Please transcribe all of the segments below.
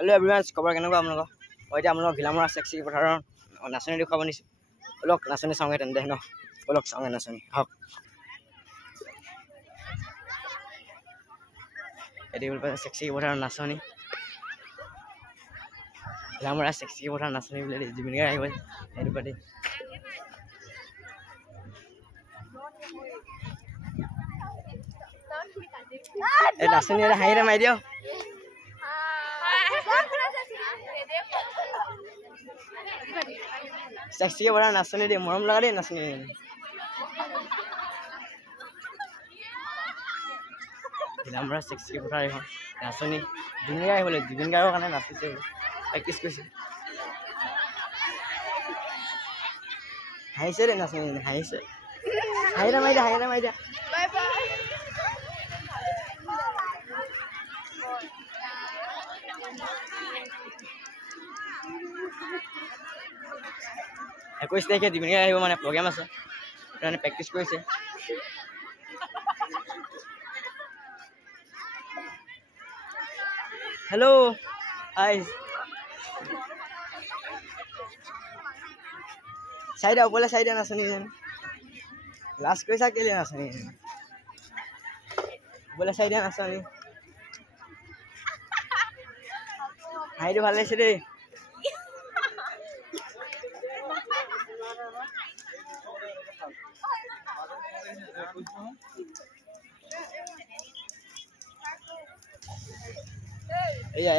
hello everyone खबर केनेকুৱা আপোনালোকৰ মই এতিয়া আপোনালোকক ঘিলামৰা সেক্সি পথাৰৰ নাচনি দেখুৱাব নিছো অলক নাচনি চাওঁগে তেন্তে ন অলক চাওঁগে নাচনি হক এটি বল সেক্সি পথাৰৰ নাচনি ঘিলামৰা সেক্সি পথাৰৰ নাচনি বুলি জিমিনিয়া আহিব এটো পাটি এ নাচনি এ হাইৰে মাই দিও सेक्सी के बड़ा नाचनी दे मरम लगा दे नाचनी घिलामरा सेक्सी के पठार এখন नाचनी दुनिया হলে জীবন গায়কৰ কাৰণে নাচিছে প্ৰেক্টিস কৰিছে হাইছে ৰে নাচনি হাইছে হাইৰা মাই দে বাই বাই একৈশ তাৰিখে দিবনি আহিব মানে প্ৰগ্ৰাম আছে মানে প্ৰেক্টিস কৰিছে हेलो हाय साइडा बोले साइडा नाचनी लास्ट कैसा केले नाचनी बोले साइडा नाचनी हाइडो ভাল লাগিছে रे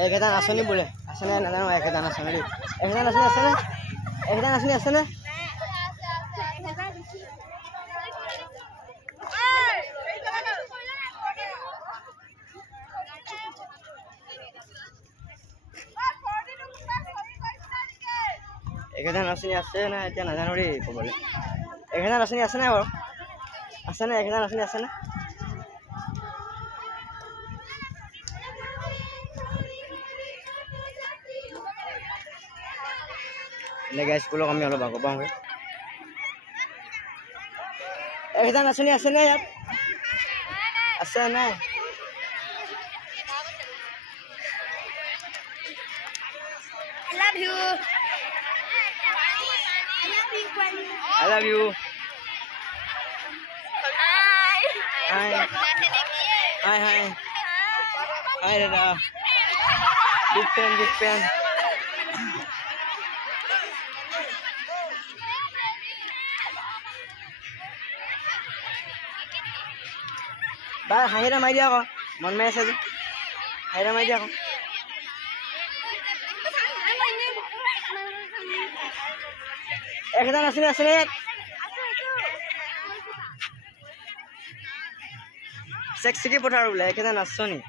एक এটা নাচনি বলে আসলে না জানো এক এটা নাচনি আছে না এখানে নাচনি আছে না এটা না জানো রে বলে এখানে নাচনি আছে না বড় আছে না এখানে নাচনি আছে না ले गाइस को लोग हम অলপ আগৰ পাওঁগে এখানে নাচনি আছে না यार আছে না I love you hi dada big fan Ba haira mai dia ko mon me ase haira mai dia ko ekta nasini asne sexy ke pothar bole ekta nasoni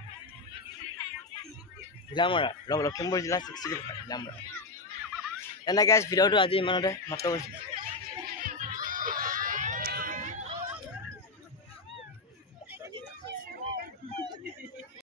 Ghilamara Lakhimpur জিলা 60 ঘিলামৰা এনে গাইস ভিডিওটো আজি ইমানতে মাত্ৰ